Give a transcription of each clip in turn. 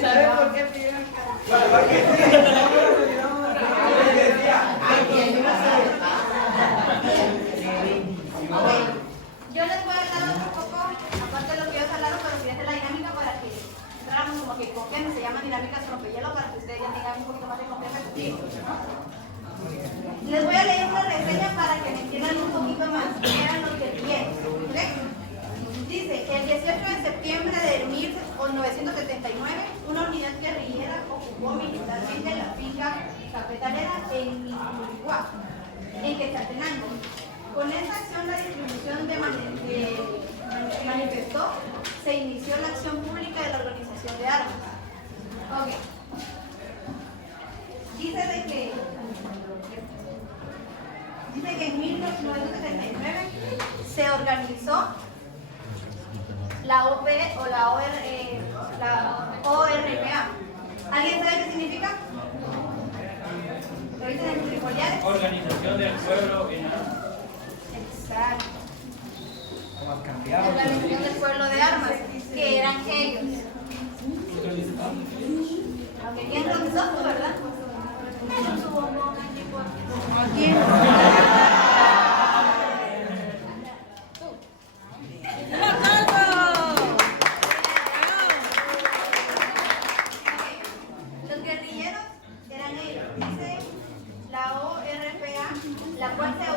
¿Sabe por qué pidieron? Yo les voy a hablar un poco, aparte de lo que ellos hablaron, pero fíjate la dinámica para que entráramos como que confianza, se llama dinámicas rompehielo para que ustedes ya tengan un poquito más de confianza contigo, ¿no? Les voy a leer una reseña para que me entiendan un poquito más qué eran los guerrilleros. ¿Correcto? Dice, el 18 de septiembre de 1979, una unidad guerrillera ocupó militarmente la finca cafetalera en Uruguay, en Quetzaltenango. Con esta acción, la distribución manifestó, se inició la acción pública de la organización de armas. Ok. Dice que en 1979 se organizó la OP o la ORPA. ¿Alguien sabe qué significa? ¿Lo dicen en trifoliares? Organización del Pueblo en Armas. Exacto. La Organización del Pueblo de Armas, que eran ellos. Aunque ¿quién organizó tú, verdad? ¿Quién? Los guerrilleros eran ellos. Dice la ORPA, la cual se dio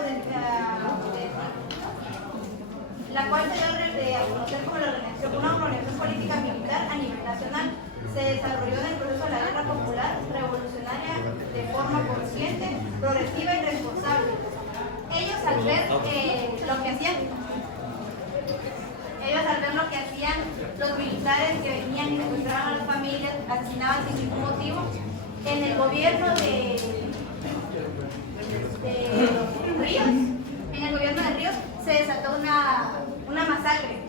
a conocer como una organización política militar a nivel nacional. Se desarrolló en el proceso de la guerra popular revolucionaria de forma consciente, progresiva y responsable. Ellos al ver lo que hacían los militares que venían y secuestraban a las familias, asesinaban sin ningún motivo, en el gobierno de Ríos, se desató una masacre.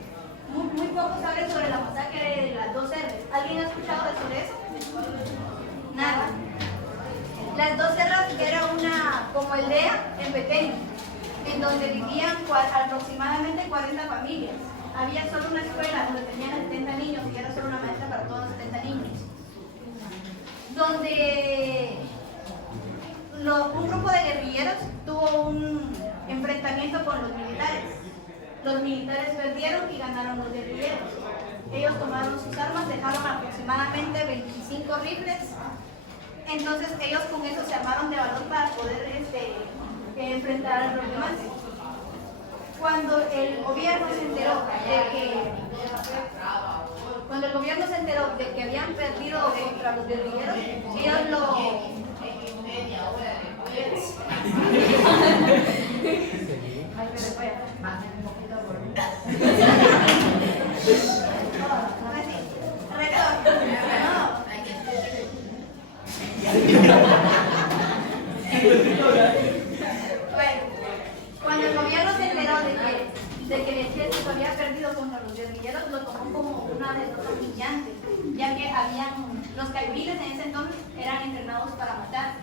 Muy poco sabe sobre la masacre de las 2 R's. ¿Alguien ha escuchado sobre eso? Nada. Las 2 R's era una como aldea en Petén, en donde vivían aproximadamente 40 familias. Había solo una escuela donde tenían 70 niños y era solo una maestra para todos los 70 niños. Donde un grupo de guerrilleros tuvo un enfrentamiento con los militares. Los militares perdieron y ganaron los guerrilleros. Ellos tomaron sus armas, dejaron aproximadamente 25 rifles. Entonces ellos con eso se armaron de valor para poder enfrentar al problema. Cuando el gobierno se enteró de que habían perdido contra los guerrilleros, ellos cuando el gobierno se enteró de que el ejército había perdido contra los guerrilleros, lo tomó como una derrota humillante, ya que los caibiles en ese entonces eran entrenados para matar.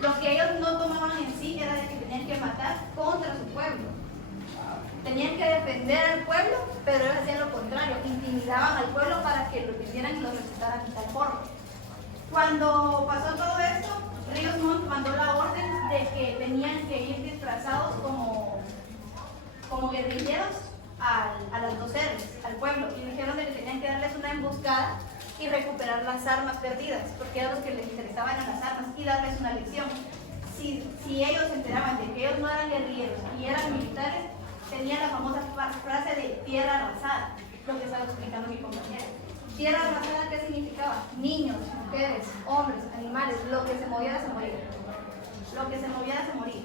Lo que ellos no tomaban en sí era de que tenían que matar contra su pueblo. Tenían que defender al pueblo, pero ellos hacían lo contrario, intimidaban al pueblo para que lo vindieran y lo reclutaran de tal forma. Cuando pasó todo esto, Ríos Montt mandó la orden de que tenían que ir disfrazados como guerrilleros a las 2 R's, al pueblo, y dijeron de que tenían que darles una emboscada y recuperar las armas perdidas, porque era lo que les interesaba eran las armas, y darles una lección. Si ellos se enteraban de que ellos no eran guerrilleros y eran militares, tenían la famosa frase de tierra arrasada, lo que estaba explicando mi compañera. Tierra arrasada, ¿qué significaba? Niños, mujeres, hombres, animales, lo que se moviera se moría. Lo que se moviera se moría.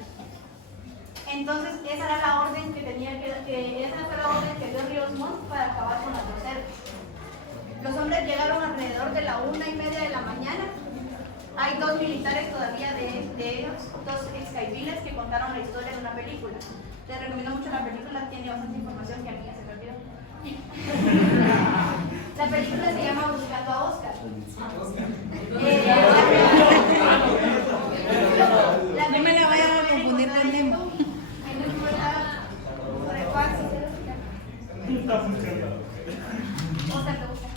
Entonces, esa era la orden esa fue la orden que dio Ríos Montt para acabar con las 2 R's. Los hombres llegaron alrededor de la 1:30 de la mañana. Hay 2 militares todavía de ellos, 2 ex-caibiles que contaron la historia de una película. Les recomiendo mucho la película, tiene bastante información que a mí ya se me olvidó. La película se llama Buscando a Oscar. No me la vayan a confundir con Nemo. Oscar te busca.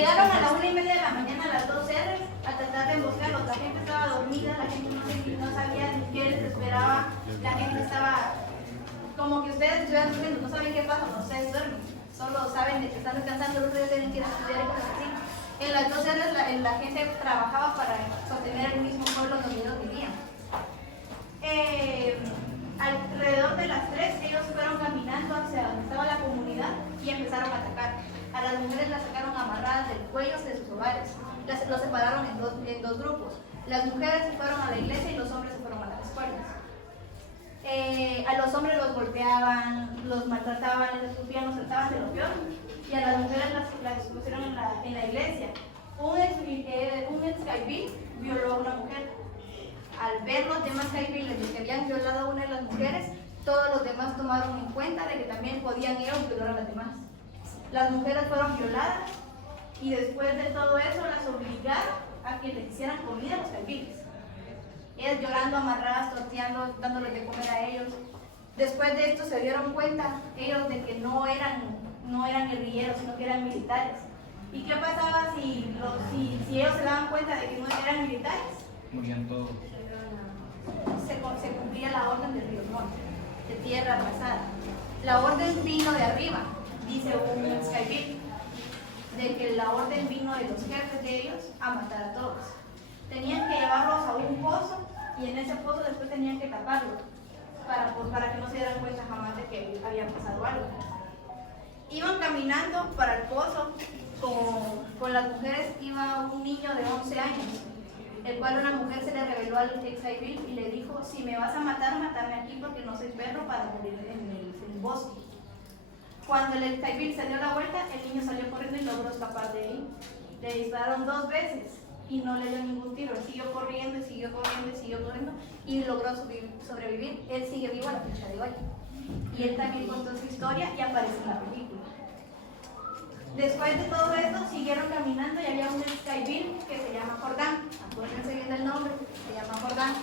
Llegaron a la 1:30 de la mañana a las 2 R's a tratar de emboscarlos. La gente estaba dormida, la gente no sabía qué les esperaba, la gente estaba como que ustedes estuvieran durmiendo, no saben qué pasa, no ustedes duermen, solo saben de que están descansando, los días tienen que ir a estudiar y cosas así. En las 2 R's la gente trabajaba para sostener el mismo pueblo donde ellos vivían. Alrededor de las 3 ellos fueron caminando hacia donde estaba la comunidad y empezaron a atacar. A las mujeres las sacaron amarradas del cuello de sus hogares. Los separaron en dos grupos. Las mujeres se fueron a la iglesia y los hombres se fueron a las escuelas. A los hombres los golpeaban, los maltrataban, les escupían, los trataban de lo peor. Y a las mujeres las expusieron en la iglesia. Un ex caibil violó a una mujer. Al ver los demás caibiles que habían violado a una de las mujeres, todos los demás tomaron en cuenta de que también podían ellos violar a las demás. Las mujeres fueron violadas y después de todo eso las obligaron a que les hicieran comida a los caibiles. Ellas llorando, amarradas, torteando, dándoles de comer a ellos. Después de esto se dieron cuenta ellos de que no eran guerrilleros, sino que eran militares. ¿Y qué pasaba si ellos se daban cuenta de que no eran militares? Morían todos. Se cumplía la orden del río Norte, de tierra arrasada. La orden vino de arriba, dice un ex-caibil, de que la orden vino de los jefes de ellos a matar a todos. Tenían que llevarlos a un pozo y en ese pozo después tenían que taparlo para que no se dieran cuenta jamás de que había pasado algo. Iban caminando para el pozo, con las mujeres iba un niño de 11 años, el cual una mujer se le reveló al ex-caibil y le dijo: si me vas a matar, mátame aquí porque no soy perro para morir en el bosque. Cuando el ex-caibil se dio la vuelta, el niño salió corriendo y logró escapar de ahí. Le dispararon 2 veces y no le dio ningún tiro. Él siguió corriendo y siguió corriendo y siguió corriendo y logró sobrevivir. Él sigue vivo a la fecha de hoy. Y él también contó su historia y aparece en la película. Después de todo esto, siguieron caminando y había un ex-caibil que se llama Jordán. Acuérdense bien del nombre, se llama Jordán.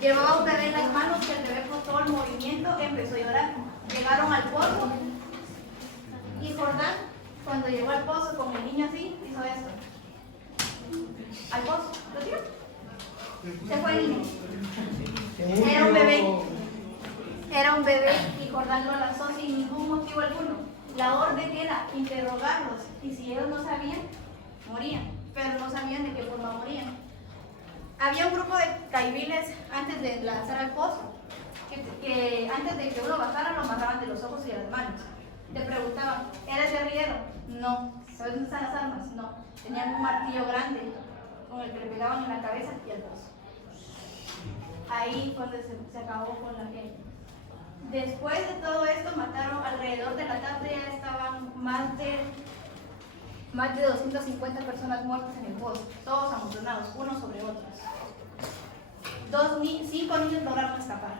Llevaba un bebé en las manos, que el bebé por todo el movimiento empezó a llorar. Llegaron al pozo y Jordán, cuando llegó al pozo con el niño así, hizo esto. Al pozo, ¿lo tiró? Se fue el niño. Era un bebé y Jordán lo lanzó sin ningún motivo alguno. La orden era interrogarlos y si ellos no sabían, morían, pero no sabían de qué forma morían. Había un grupo de caibiles antes de lanzar al pozo, que antes de que uno bajara lo amarraban de los ojos y de las manos. Le preguntaban: ¿eres guerrillero? No. ¿Sabes dónde están las armas? No. Tenían un martillo grande con el que le pegaban en la cabeza y al pozo. Ahí fue donde se acabó con la gente. Después de todo esto mataron alrededor de la tarde, ya estaban más de 250 personas muertas en el pozo, todos amontonados, unos sobre otros. 5 niños lograron escapar,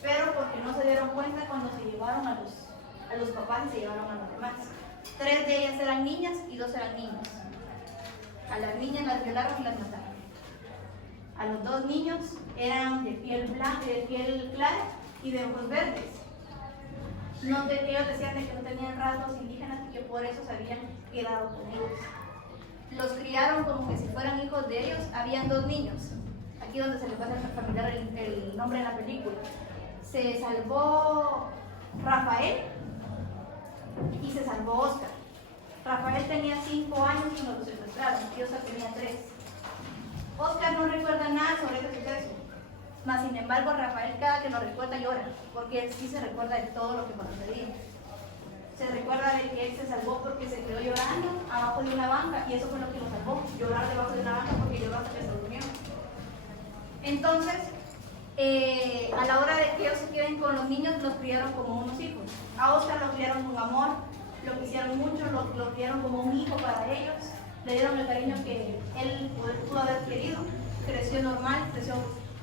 pero porque no se dieron cuenta cuando se llevaron a los papás y se llevaron a los demás. 3 de ellas eran niñas y 2 eran niños. A las niñas las violaron y las mataron. A los 2 niños eran de piel blanca, de piel clara y de ojos verdes. Ellos decían de que no tenían rasgos indígenas y que por eso se habían quedado con ellos. Los criaron como que si fueran hijos de ellos. Habían 2 niños. Aquí donde se les va a hacer familiar el nombre de la película. Se salvó Rafael y se salvó Oscar. Rafael tenía 5 años cuando lo secuestraron y Oscar tenía 3. Oscar no recuerda nada sobre ese suceso. Mas, sin embargo, Rafael cada que lo recuerda llora, porque él sí se recuerda de todo lo que pasó ese día. Se recuerda de que él se salvó porque se quedó llorando abajo de una banca, y eso fue lo que lo salvó, llorar debajo de una banca porque lloró hasta que se durmió. Entonces, a la hora de que ellos se queden con los niños, los criaron como unos hijos. A Oscar lo criaron con amor, lo quisieron mucho, lo criaron como un hijo para ellos, le dieron el cariño que él pudo haber querido, creció normal,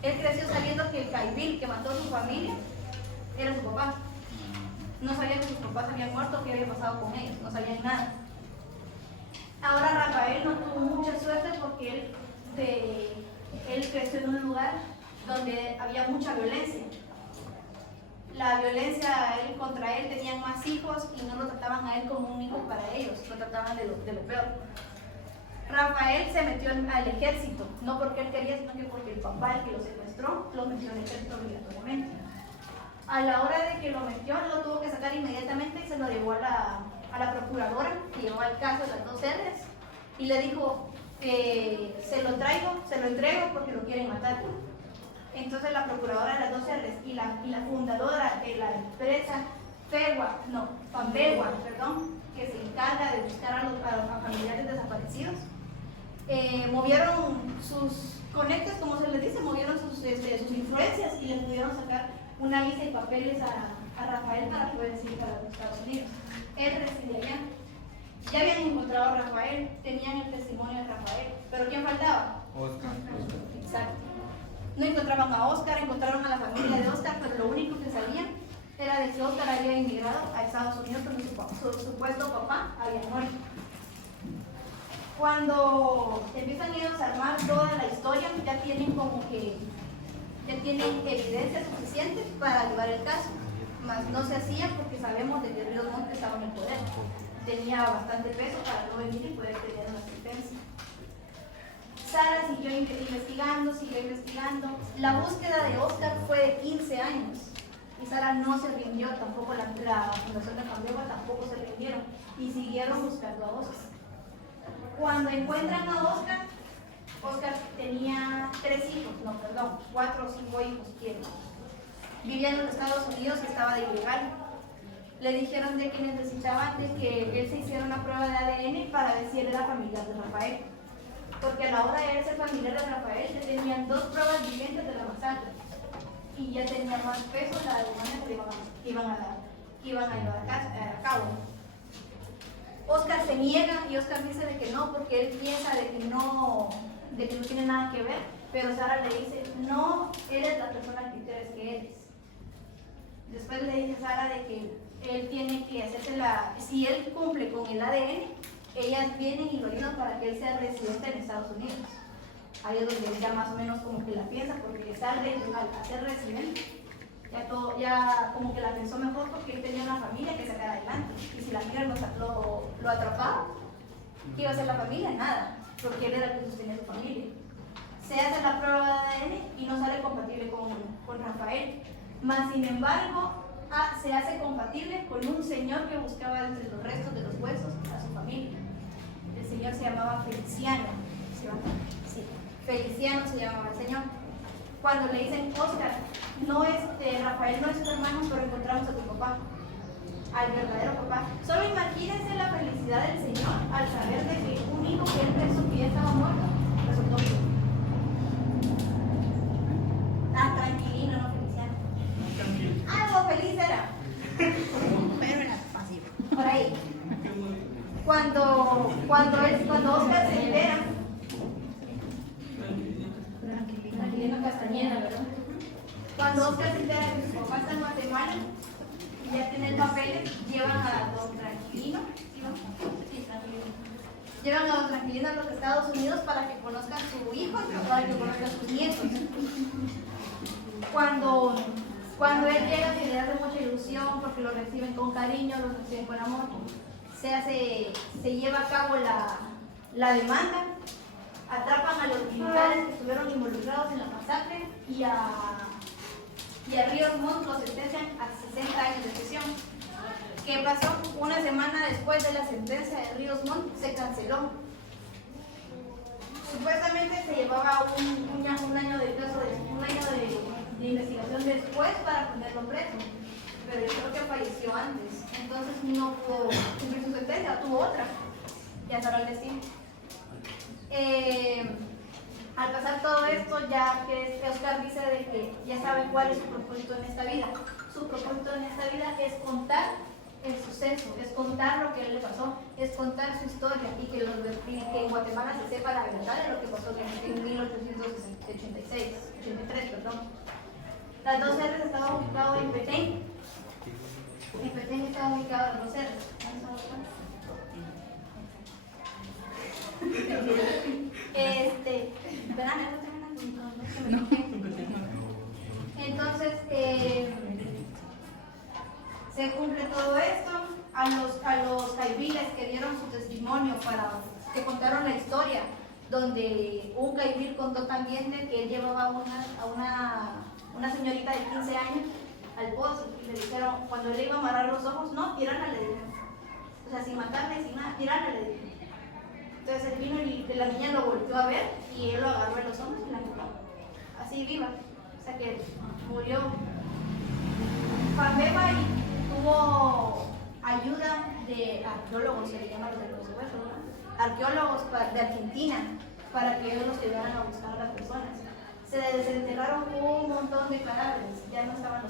él creció sabiendo que el caibil que mató a su familia era su papá. No sabía que sus papás habían muerto, qué había pasado con ellos, no sabían nada. Ahora Rafael no tuvo mucha suerte porque él creció en un lugar donde había mucha violencia. la violencia contra él, tenían más hijos y no lo trataban a él como un hijo para ellos, lo trataban de lo peor. Rafael se metió al ejército, no porque él quería, sino que porque el papá, el que lo secuestró, lo metió al ejército obligatoriamente. A la hora de que lo metió, lo tuvo que sacar inmediatamente y se lo llevó a la procuradora, que llevó al caso de las 2 R's, y le dijo, se lo entrego porque lo quieren matar. Entonces la procuradora de las 2 R's y la fundadora de la empresa Pambegua, que se encarga de buscar a los familiares desaparecidos, movieron sus conectes, como se les dice, movieron sus influencias y le pudieron sacar una visa y papeles a Rafael para poder seguir para los Estados Unidos. Él reside allá. Ya habían encontrado a Rafael, tenían el testimonio de Rafael, pero ¿quién faltaba? Oscar. Exacto. No encontraban a Oscar, encontraron a la familia de Oscar, pero lo único que sabían era de que Oscar había emigrado a Estados Unidos porque su supuesto papá había muerto. Cuando empiezan ellos a armar toda la historia, ya tienen evidencia suficiente para llevar el caso, mas no se hacía porque sabemos de que Ríos Montt estaba en el poder, tenía bastante peso para no venir y poder tener una sentencia. Sara siguió investigando. La búsqueda de Oscar fue de 15 años y Sara no se rindió, tampoco la Fundación de Pambegua tampoco se rindieron y siguieron buscando a Oscar. Cuando encuentran a Oscar tenía 4 o 5 hijos, vivía en los Estados Unidos y estaba de ilegal. Le dijeron de que necesitaban de que él se hiciera una prueba de ADN para ver si él era familiar de Rafael, porque a la hora de él ser familiar de Rafael ya tenían 2 pruebas vivientes de la masacre y ya tenía más peso la demanda que iban a llevar a cabo. Oscar se niega y Oscar dice de que no, porque él piensa de que no tiene nada que ver, pero Sara le dice, no eres la persona que crees que eres. Después le dice Sara de que él tiene que hacerse si él cumple con el ADN, ellas vienen y lo ayudan para que él sea residente en Estados Unidos. Ahí es donde él ya más o menos como que la piensa, porque al ser residente, ya como que la pensó mejor porque él tenía una familia que sacar adelante. Y si la amiga lo atrapaba, ¿qué iba a hacer la familia? Nada, porque él era el que sostenía su familia. Se hace la prueba de ADN y no sale compatible con Rafael. Mas, sin embargo, se hace compatible con un señor que buscaba entre los restos de los huesos a su familia. El señor se llamaba Feliciano. Sí, Feliciano se llamaba el señor. Cuando le dicen, Oscar, Rafael no es tu hermano, pero encontramos a tu papá, al verdadero papá. Solo imagínense la felicidad del señor al saber de que un hijo que él pensó que ya estaba muerto resultó vivo. Tranquilino, no Feliciano. Algo feliz era. Pero era pasivo. Por ahí. Cuando Oscar se entera, Tranquilino Castañeda, ¿verdad? Cuando Oscar se entera que su papá está en Guatemala y ya tiene papeles, llevan a don Tranquilino. Llevan a don Tranquilino a los Estados Unidos para que conozcan a su hijo y para que conozcan a sus nietos. Cuando él llega, se le hace mucha ilusión porque lo reciben con cariño, lo reciben con amor. Se lleva a cabo la demanda, atrapan a los militares que estuvieron involucrados en la masacre y a Ríos Montt lo sentencian a 60 años de prisión. ¿Qué pasó? Una semana después de la sentencia de Ríos Montt se canceló. Supuestamente se llevaba un año de investigación después para ponerlo preso, pero yo creo que falleció antes, entonces no pudo cumplir su sentencia, tuvo otra, ya sabrá el destino. Al pasar todo esto, ya que Oscar dice de que ya sabe cuál es su propósito en esta vida. Su propósito en esta vida es contar el suceso, es contar lo que a él le pasó, es contar su historia y que en Guatemala se sepa la verdad de lo que pasó en 83, perdón. Las 2 R's estaban ubicadas en Petén. En Petén estaban ubicadas las 2 R's. Entonces, que dieron su testimonio, que contaron la historia, donde un caibil contó también de que él llevaba a una señorita de 15 años al pozo y le dijeron, cuando le iba a amarrar los ojos, no, tirarla, le dijeron. O sea, sin matarle, sin nada, tirarla, le dijeron. Entonces él vino y la niña lo volvió a ver y él lo agarró en los hombros y la mató. Así viva. O sea que murió. Pambeba y tuvo ayuda de arqueólogos, se le llama los de los huesos, ¿no? Arqueólogos de Argentina, para que ellos los ayudaran a buscar a las personas. Se desenterraron un montón de cadáveres, ya no estaban los